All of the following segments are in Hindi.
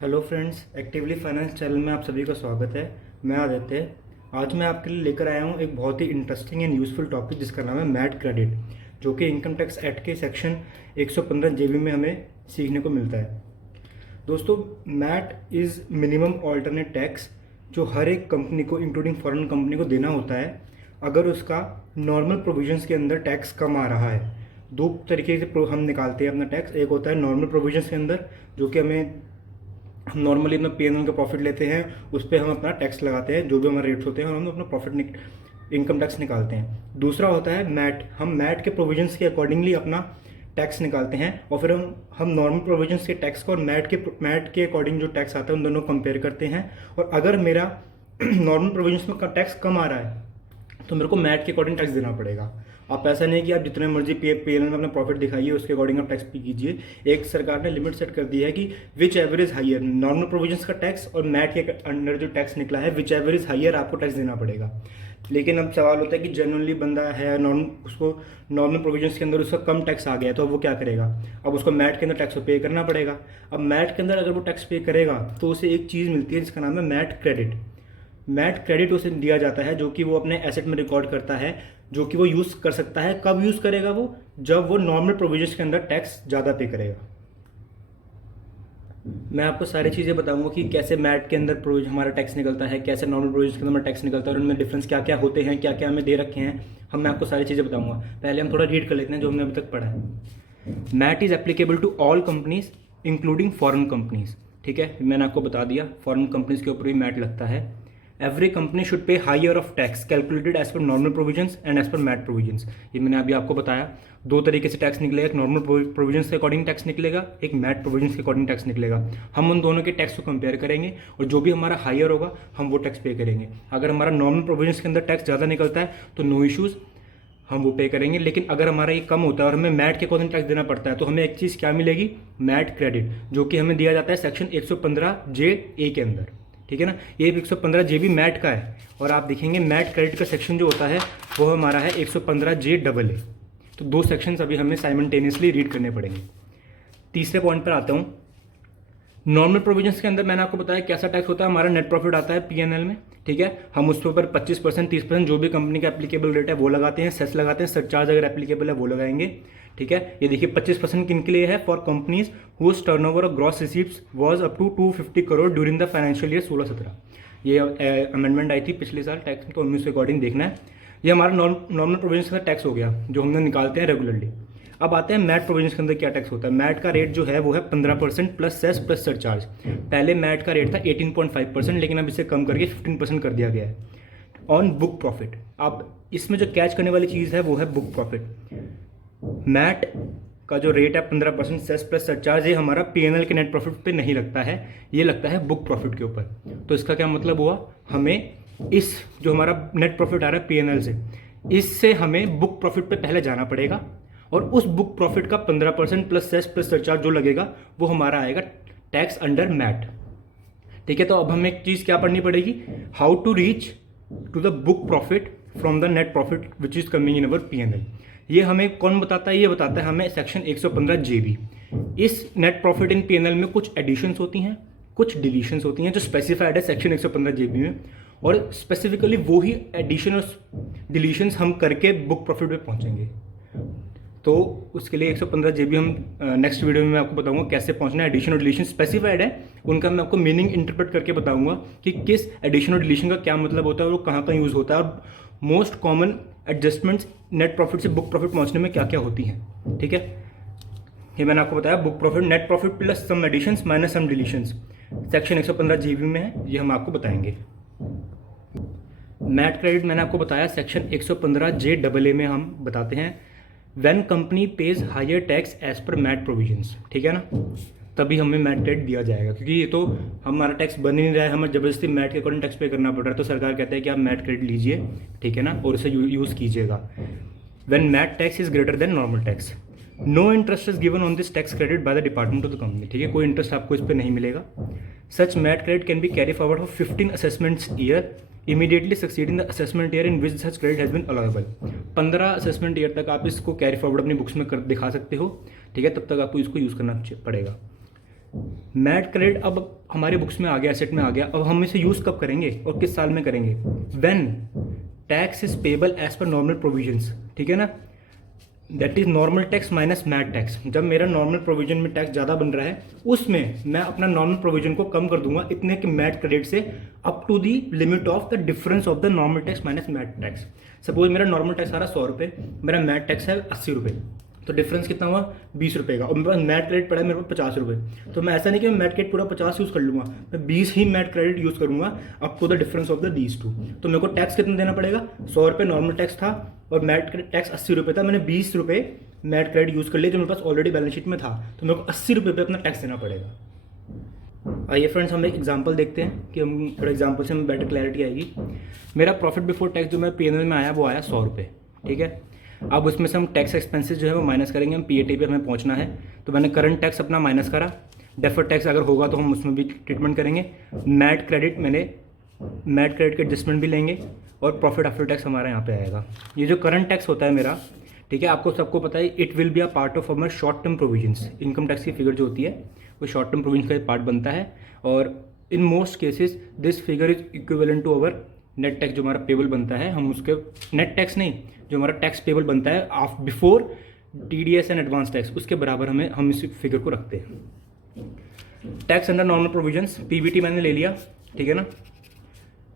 Hello friends, actively finance channel में आप सभी का स्वागत है। मैं आदित्य। आज मैं आपके लिए लेकर आया हूँ एक बहुत ही इंटरेस्टिंग एंड यूजफुल टॉपिक जिसका नाम है मैट क्रेडिट, जो कि इनकम टैक्स एक्ट के सेक्शन 115 जेबी में हमें सीखने को मिलता है। दोस्तों, MAT is minimum alternate tax जो हर एक कंपनी को इंक्लूडिंग फॉरेन कंपनी को देना होता है अगर उसका नॉर्मल प्रोविजंस के अंदर टैक्स कम आ रहा है। दो तरीके से हम निकालते हैं अपना टैक्स। एक होता है नॉर्मल प्रोविजंस के अंदर, जो कि हम नॉर्मली अपना P&L का प्रॉफिट लेते हैं, उस पर हम अपना टैक्स लगाते हैं, जो भी हमारे रेट्स होते हैं, और हम अपना प्रॉफिट इनकम टैक्स निकालते हैं। दूसरा होता है मैट। हम मैट के प्रोविजंस के अकॉर्डिंगली अपना टैक्स निकालते हैं और फिर हम नॉर्मल प्रोविजंस के टैक्स को और मैट के अकॉर्डिंग जो टैक्स आता है उन दोनों कंपेयर करते हैं। और अगर मेरा नॉर्मल प्रोविजंस में टैक्स कम आ रहा है तो मेरे को मैट के अकॉर्डिंग टैक्स देना पड़ेगा। आप ऐसा नहीं कि आप जितने मर्जी P&L में अपना प्रॉफिट दिखाइए, उसके अकॉर्डिंग आप टैक्स पे कीजिए। एक सरकार ने लिमिट सेट कर दी है कि which ever is higher, normal provisions का टैक्स और मैट के अंडर जो टैक्स निकला है, विच एवर इज हाइयर आपको टैक्स देना पड़ेगा। लेकिन अब सवाल होता है कि जनरली बंदा है उसको नॉर्मल प्रोविजंस के अंदर उसका कम टैक्स आ गया तो अब वो क्या करेगा? अब उसको मैट के अंदर टैक्स पे करना पड़ेगा। अब मैट के अंदर अगर वो टैक्स पे करेगा तो उसे एक चीज़ मिलती है जिसका नाम है मैट क्रेडिट। मैट क्रेडिट उसे दिया जाता है जो कि वो अपने एसेट में रिकॉर्ड करता है, जो कि वो यूज़ कर सकता है। कब यूज़ करेगा वो? जब वो नॉर्मल प्रोविजंस के अंदर टैक्स ज़्यादा पे करेगा। मैं आपको सारी चीज़ें बताऊंगा कि कैसे मैट के अंदर हमारा टैक्स निकलता है, कैसे नॉर्मल प्रोविजंस के अंदर टैक्स निकलता है और उनमें डिफरेंस क्या क्या होते हैं, क्या क्या हमें दे रखे हैं। मैं आपको सारी चीज़ें बताऊंगा। पहले हम थोड़ा रीड कर लेते हैं जो हमने अभी तक पढ़ा है। MAT is applicable to all companies including foreign companies. ठीक है, मैंने आपको बता दिया फॉरेन कंपनीज के ऊपर भी मैट लगता है। Every company should pay higher of tax calculated as per normal provisions and as per MAT provisions. ये मैंने अभी आपको बताया। दो तरीके से टैक्स निकलेगा, एक नॉर्मल प्रोविजंस के अकॉर्डिंग टैक्स निकलेगा, एक मैट प्रोविजंस के अकॉर्डिंग टैक्स निकलेगा। हम उन दोनों के टैक्स को कंपेयर करेंगे और जो भी हमारा हायर होगा हम वो टैक्स पे करेंगे। अगर हमारा नॉर्मल प्रोविजंस के अंदर टैक्स ज़्यादा निकलता है तो नो इशूज़, हम वो पे करेंगे। लेकिन अगर हमारा ये कम होता है और हमें मैट के अकॉर्डिंग टैक्स देना पड़ता है तो हमें एक चीज़ क्या मिलेगी? मैट क्रेडिट, जो कि हमें दिया जाता है सेक्शन 115(j)(a) के अंदर। ठीक है ना, ये 115(j) भी मैट का है। और आप देखेंगे मैट क्रेडिट का सेक्शन जो होता है वो हमारा है 115(j)(AA). तो दो सेक्शंस अभी हमें साइमल्टेनियसली रीड करने पड़ेंगे। तीसरे पॉइंट पर आता हूँ। नॉर्मल प्रोविजंस के अंदर मैंने आपको बताया कैसा टैक्स होता है। हमारा नेट प्रॉफिट आता है P&L में। ठीक है, हम उसके ऊपर 25%, 30% जो भी कंपनी का एप्लीकेबल रेट है वो लगाते हैं, सेस लगाते हैं, सरचार्ज अगर एप्लीकेबल है वो लगाएंगे। ठीक है, ये देखिए 25% किन के लिए है? फॉर कंपनीज हुज टर्नओवर और gross receipts was up to 250 crore during the financial year 16-17। ये अमेंडमेंट आई थी पिछले साल टैक्स तो हमें उसके अकॉर्डिंग देखना है। ये हमारा नॉर्मल प्रोविजंस का टैक्स हो गया जो हमने निकालते हैं रेगुलरली। अब आते हैं मैट प्रोविजंस के अंदर क्या टैक्स होता है। मैट का रेट जो है वो है 15% प्लस सेस प्लस सरचार्ज। पहले मैट का रेट था 18.5%, लेकिन अब इसे कम करके 15% कर दिया गया है ऑन बुक प्रॉफिट। अब इसमें जो कैच करने वाली चीज़ है वो है बुक प्रॉफिट। मैट का जो रेट है 15% सेस प्लस सरचार्ज, ये हमारा P&L के नेट प्रॉफिट पे नहीं लगता है, ये लगता है बुक प्रॉफिट के ऊपर। तो इसका क्या मतलब हुआ? हमें इस जो हमारा नेट प्रॉफिट आ रहा है P&L से, इससे हमें बुक प्रॉफिट पे पहले जाना पड़ेगा और उस बुक प्रॉफिट का 15% प्लस सेस प्लस सरचार्ज जो लगेगा वो हमारा आएगा टैक्स अंडर मैट। ठीक है, तो अब हमें एक चीज़ क्या पढ़नी पड़ेगी? How to reach to the book profit from the net profit which is coming in our P&L। ये हमें कौन बताता है? ये बताता है हमें सेक्शन 115(j)(b). इस नेट प्रॉफिट इन P&L में कुछ एडिशंस होती हैं, कुछ डिलीशंस होती हैं जो स्पेसिफाइड है सेक्शन 115(j)(b) में, और स्पेसिफिकली वो ही एडिशन और डिलीशंस हम करके बुक प्रॉफिट पे पहुंचेंगे। तो उसके लिए 115(j)(b) हम नेक्स्ट वीडियो में मैं आपको बताऊंगा कैसे पहुंचना है। एडिशन और डिलीशन स्पेसिफाइड है, उनका मैं आपको मीनिंग इंटरप्रेट करके बताऊंगा कि किस एडिशन और डिलीशन का क्या मतलब होता है और वो कहाँ कहाँ यूज़ होता है, और most common adjustments net profit से बुक प्रॉफिट पहुंचने में क्या क्या होती हैं। ठीक है, ये मैंने आपको बताया book profit, net profit plus some additions minus some deletions section 115(j)(b) में है, ये हम आपको बताएंगे। मैट क्रेडिट मैंने आपको बताया सेक्शन 115(j)(AA) में हम बताते हैं when company pays higher tax as per MAT provisions. ठीक है ना, तभी हमें मैट क्रेडिट दिया जाएगा, क्योंकि ये तो हमारा टैक्स बन ही नहीं रहा है, हमें जबरदस्ती मैट के अकॉर्डिंग टैक्स पे करना पड़ रहा है। तो सरकार कहता है कि आप मैट क्रेडिट लीजिए, ठीक है ना, और इसे यूज़ कीजिएगा। When MAT tax is greater than normal tax, no interest is given on this tax credit by the department of the company. ठीक है, कोई इंटरेस्ट आपको इस पर नहीं मिलेगा। Such MAT credit can be carry forward for 15 assessments year immediately succeeding the assessment year in which such credit has been allowable. 15 assessment year तक आप इसको कैरी फॉरवर्ड अपनी बुक्स में कर दिखा सकते हो। ठीक है, तब तक आपको इसको यूज़ करना पड़ेगा। मैट क्रेडिट अब हमारे बुक्स में आ गया, एसेट में आ गया। अब हम इसे यूज़ कब करेंगे और किस साल में करेंगे? When tax is payable as per normal provisions, ठीक है ना, that is normal tax minus MAT tax. जब मेरा नॉर्मल प्रोविजन में टैक्स ज़्यादा बन रहा है उसमें मैं अपना नॉर्मल प्रोविजन को कम कर दूंगा इतने कि मैट क्रेडिट से up to the limit of the difference of the normal tax minus MAT tax. Suppose मेरा नॉर्मल टैक्स आ रहा है 100 रुपये, मेरा मैट टैक्स है 80 रुपये, तो डिफरेंस कितना हुआ 20 रुपये का, और मेरे पास मैट क्रेडिट पड़ा है मेरे पास 50 रुपये। तो मैं ऐसा नहीं कि मैं मैट क्रेडिट पूरा 50 यूज़ कर लूँगा, मैं 20 ही मैट क्रेडिट यूज़ करूँगा up to the difference of the these two. तो मेरे को टैक्स कितना देना पड़ेगा? 100 रुपये नॉर्मल टैक्स था और मैट टैक्स 80 रुपये था, मैंने 20 रुपये मैट क्रेडिट यूज़ कर लिया जो मेरे पास ऑलरेडी बैलेंस शीट में था, तो मेरे को 80 रुपये पे अपना टैक्स देना पड़ेगा। आइए फ्रेंड्स हम एक एग्जांपल देखते हैं कि हम थोड़ा एग्जांपल से हमें बेटर क्लैरिटी आएगी। मेरा प्रॉफिट बिफोर टैक्स जो मेरा पीएनएल में आया वो आया 100 रुपये, ठीक है। अब उसमें से हम टैक्स एक्सपेंसेस जो है वो माइनस करेंगे, हम पीएटी पे हमें पहुंचना है। तो मैंने करंट टैक्स अपना माइनस करा, डेफर्ड टैक्स अगर होगा तो हम उसमें भी ट्रीटमेंट करेंगे, मैट क्रेडिट के एडजस्टमेंट भी लेंगे और प्रॉफिट आफ्टर टैक्स हमारा यहाँ पे आएगा। ये जो करंट टैक्स होता है मेरा, ठीक है, आपको सबको पता है it will be a part of our short term provisions. Income tax की फिगर जो होती है वो शॉर्ट टर्म प्रोविजंस का एक पार्ट बनता है, और in most cases this figure is equivalent to our net tax जो हमारा पेबल बनता है। हम उसके नेट टैक्स नहीं, जो हमारा टैक्स पेबल बनता है of before TDS and advance tax, उसके बराबर हम इस फिगर को रखते हैं। Tax under normal provisions, PBT मैंने ले लिया, ठीक है ना,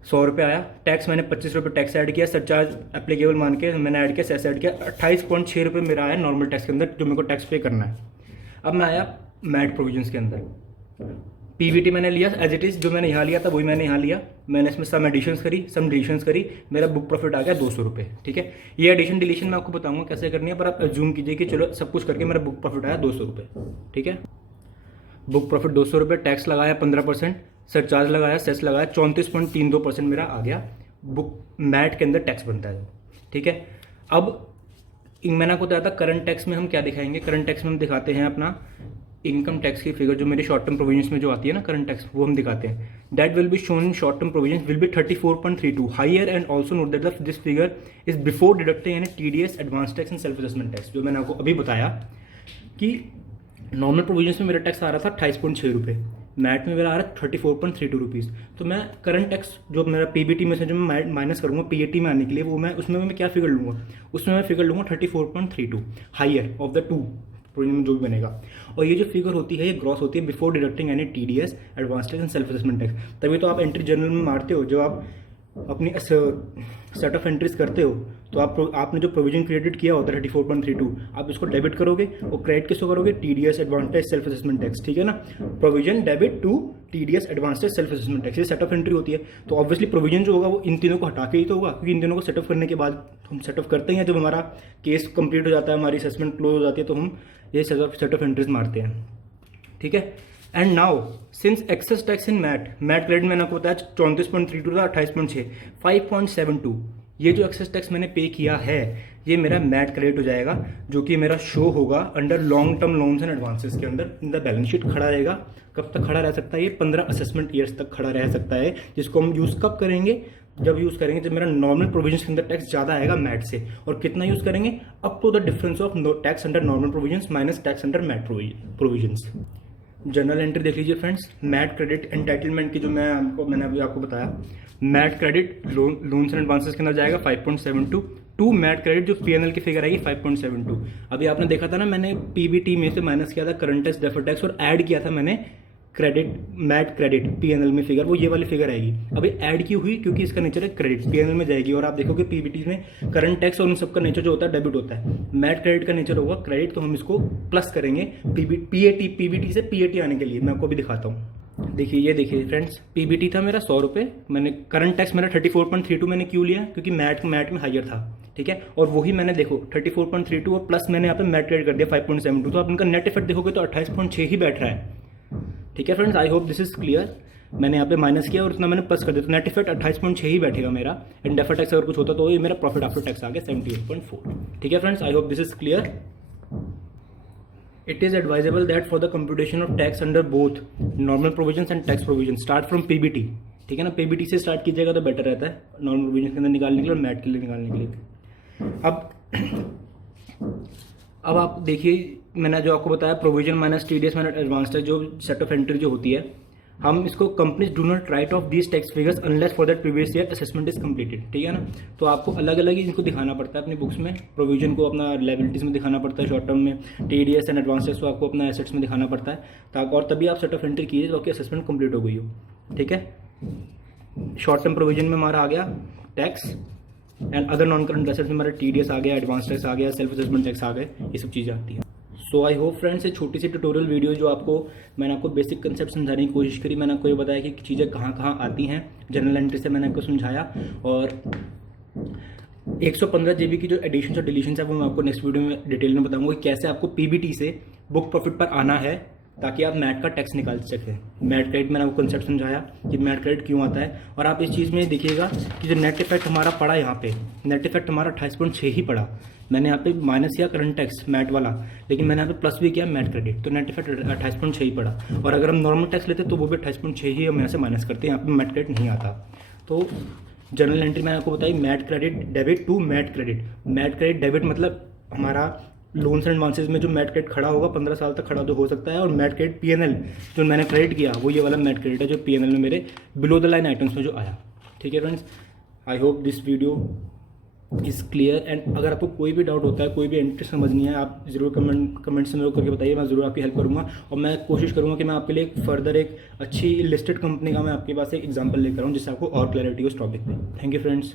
100 रुपये आया, टैक्स मैंने 25 रुपये टैक्स ऐड किया, सरचार्ज एप्लीकेबल मान के मैंने ऐड किया, सेस ऐड किया, 28.6 रुपये मेरा आया नॉर्मल टैक्स के अंदर जो मेरे को टैक्स पे करना है। अब मैं आया मैट प्रोविजंस के अंदर, पीवीटी मैंने लिया एज इट इज़, जो मैंने यहाँ लिया था वही मैंने यहाँ लिया, मैंने इसमें सम डिलीशंस करी, मेरा बुक प्रॉफिट आ गया 200 रुपये, ठीक है। ये एडिशन डिलीशन मैं आपको बताऊंगा कैसे करनी है, पर आप अज्यूम कीजिए कि चलो सब कुछ करके मेरा बुक प्रॉफिट आया 200 रुपये, ठीक है। बुक प्रॉफिट 200 रुपये, टैक्स लगाया 15%, सरचार्ज लगाया, सेस लगाया, 34.32% मेरा आ गया बुक मैट के अंदर टैक्स बनता है, ठीक है। अब मैंने आपको बताया था करंट टैक्स में हम क्या दिखाएंगे, करंट टैक्स में हम दिखाते हैं अपना इनकम टैक्स की फिगर जो मेरे शॉर्ट टर्म प्रोविजंस में जो आती है ना करंट टैक्स, वो हम दिखाते हैं। That will be shown in short term provisions will be 34.32 higher, and also note that this figure is before deducting यानी TDS, advance tax and self assessment tax. जो मैंने आपको अभी बताया कि नॉर्मल प्रोविजंस में मेरा टैक्स आ रहा था 28.6 रुपये, मैट में मेरा आ रहा है 34.32 रुपीज़। तो मैं करंट टैक्स जो मेरा पीबीटी में से जो मैं माइनस करूँगा पीएटी में आने के लिए, वो मैं उसमें मैं क्या फिगर लूँगा, उसमें मैं फिगर लूँगा 34.32 higher of the two provision जो भी बनेगा। और ये जो फिगर होती है ये ग्रॉस होती है बिफोर डिडक्टिंग यानी TDS, advance tax and self assessment tax. तभी तो आप एंट्री जर्नल में मारते हो, जब आप अपनी सेट ऑफ एंट्रीज करते हो तो आपने जो प्रोविजन क्रेडिट किया होता है 34.32, आप इसको डेबिट करोगे और क्रेडिट किसको करोगे, TDS, advance tax, self assessment tax, ठीक है ना। Provision debit to TDS, advance tax, self assessment tax, ये सेट ऑफ एंट्री होती है। तो ऑब्वियसली प्रोविजन जो होगा वो इन तीनों को हटा के ही तो होगा, क्योंकि इन तीनों को सेटअप करने के बाद हम सेटअप करते हैं, जब हमारा केस कंप्लीट हो जाता है, हमारी असेसमेंट क्लोज हो जाती है, तो हम ये सेट ऑफ एंट्रीज मारते हैं, ठीक है। And now since excess tax in MAT credit मैंने आपको बताया 34.32 था, 28.6, 5.72, ये जो एक्सेस टैक्स मैंने पे किया है ये मेरा मैट क्रेडिट हो जाएगा, जो कि मेरा शो होगा under long term loans and advances के अंदर इन द बैलेंस शीट खड़ा रहेगा। कब तक खड़ा रह सकता है? ये 15 असेसमेंट ईयर्स तक खड़ा रह सकता है, जिसको हम यूज़ कब करेंगे, जब मेरा नॉर्मल प्रोविजन के अंदर टैक्स ज़्यादा आएगा मैट से। और कितना यूज़ करेंगे? Up to the difference of tax under normal provisions minus tax under MAT provisions. General entry देख लीजिए फ्रेंड्स, मैट क्रेडिट एंटाइटलमेंट की जो मैंने अभी आपको बताया, MAT credit loans and advances के अंदर जाएगा 5.72 टू मैट क्रेडिट जो पीएनएल की फिगर आएगी 5.72। अभी आपने देखा था ना, मैंने पीबीटी में से माइनस किया था करंट टैक्स, डेफर्ड टैक्स और ऐड किया था मैंने क्रेडिट, मैट क्रेडिट पीएनएल में फिगर, वो ये वाली फिगर आएगी। अभी ऐड की हुई क्योंकि इसका नेचर है क्रेडिट, पीएनएल में जाएगी। और आप देखोगे पीबीटी में करंट टैक्स और उन सबका नेचर जो होता है डेबिट होता है, मैट क्रेडिट का नेचर होगा क्रेडिट, तो हम इसको प्लस करेंगे पीबीटी से पीएटी आने के लिए। मैं आपको भी दिखाता हूँ, देखिए ये देखिए फ्रेंड्स, पीबीटी था मेरा 100 रुपये, मैंने करंट टैक्स मेरा 34.32 मैंने क्यों लिया, क्योंकि मैट में हायर था, ठीक है। और वही मैंने देखो 34.32 और प्लस मैंने यहाँ पे मैट क्रेडिट कर दिया 5.72, तो आप इनका नेट इफेक्ट देखोगे तो 28.6 ही बैठ रहा है, ठीक है friends. I hope this is clear. मैंने यहाँ पे माइनस किया और इतना मैंने प्लस कर दिया, तो नेट इफेक्ट 28.6 ही बैठेगा मेरा। एंड डेफर्ड टैक्स अगर कुछ होता तो ये मेरा प्रॉफिट आफ्टर टैक्स आ गया 78.4, ठीक है friends. I hope this is clear. It is advisable that for the computation of tax under both normal provisions and tax provisions start from PBT, ठीक है ना। PBT से स्टार्ट कीजिएगा तो बेटर रहता है नॉर्मल प्रोविजन के अंदर निकालने के लिए और मैट के लिए निकालने के लिए। अब आप देखिए मैंने जो आपको बताया provision minus TDS minus advance tax, जो सेट ऑफ एंट्री जो होती है, हम इसको companies do not right of these tax figures unless for that previous year assessment is completed, ठीक है ना। तो आपको अलग अलग ही इनको दिखाना पड़ता है अपनी बुक्स में। प्रोविजन को अपना लायबिलिटीज में दिखाना पड़ता है शॉर्ट टर्म में, टीडीएस एंड एडवांस टैक्स को आपको अपना एसेट्स में दिखाना पड़ता है, ताकि और तभी आप सेट ऑफ एंट्री कीजिए तो आपकी असेसमेंट कंप्लीट हो गई हो, ठीक है। शॉर्ट टर्म प्रोविजन में हमारा आ गया tax and other non current assets में हमारा टीडीएस आ गया, एडवांस टैक्स आ गया, सेल्फ असेसमेंट टैक्स आ गए, ये सब चीज़ें आती हैं। सो आई होप फ्रेंड्स, ये छोटी सी ट्यूटोरियल वीडियो जो मैंने आपको बेसिक कंसेप्ट समझाने की कोशिश करी, मैंने आपको ये बताया कि चीज़ें कहाँ कहाँ आती हैं, जनरल एंट्री से मैंने आपको समझाया, और 115 GB की जो एडिशन और डिलीशन है वो मैं आपको नेक्स्ट वीडियो में डिटेल में बताऊंगा कि कैसे आपको पीबीटी से बुक प्रॉफिट पर आना है, ताकि आप मैट का टैक्स निकाल सकें। मैट क्रेडिट मैंने आपको कंसेप्ट समझाया कि मैट क्रेडिट क्यों आता है, और आप इस चीज़ में देखिएगा कि जो नेट इफेक्ट हमारा पड़ा यहाँ पे, नेट इफेक्ट हमारा 28.6 ही पड़ा। मैंने यहाँ पे माइनस किया करंट टैक्स मैट वाला, लेकिन मैंने यहाँ पे प्लस भी किया मैट क्रेडिट, तो नेट इफेक्ट 28.6 ही पड़ा। और अगर हम नॉर्मल टैक्स लेते तो वो भी 28.6 ही हम यहाँ से माइनस करते हैं, यहाँ पे मैट क्रेडिट नहीं आता। तो जनरल एंट्री मैंने आपको बताई, MAT credit debit to MAT credit. MAT credit debit मतलब हमारा लोन्स एंड एडवांसेज में जो मैट क्रेडिट खड़ा होगा 15 साल तक खड़ा तो हो सकता है, और मैट क्रेडिट पीएनएल जो मैंने क्रेडिट किया वो ये वाला मैट क्रेडिट है जो पीएनएल में मेरे बिलो द लाइन आइटम्स में जो आया, ठीक है friends. I hope this video is clear, and अगर आपको कोई भी डाउट होता है, कोई भी एंट्री समझनी है, आप ज़रूर कमेंट्स में करके बताइए, मैं ज़रूर आपकी हेल्प करूँगा, और मैं कोशिश करूँगा कि मैं आपके लिए फर्दर एक अच्छी लिस्टेड कंपनी का मैं आपके पास एक एग्जाम्पल लेकर आऊँ जिससे आपको और क्लैरिटी हो इस टॉपिक पे। Thank you friends.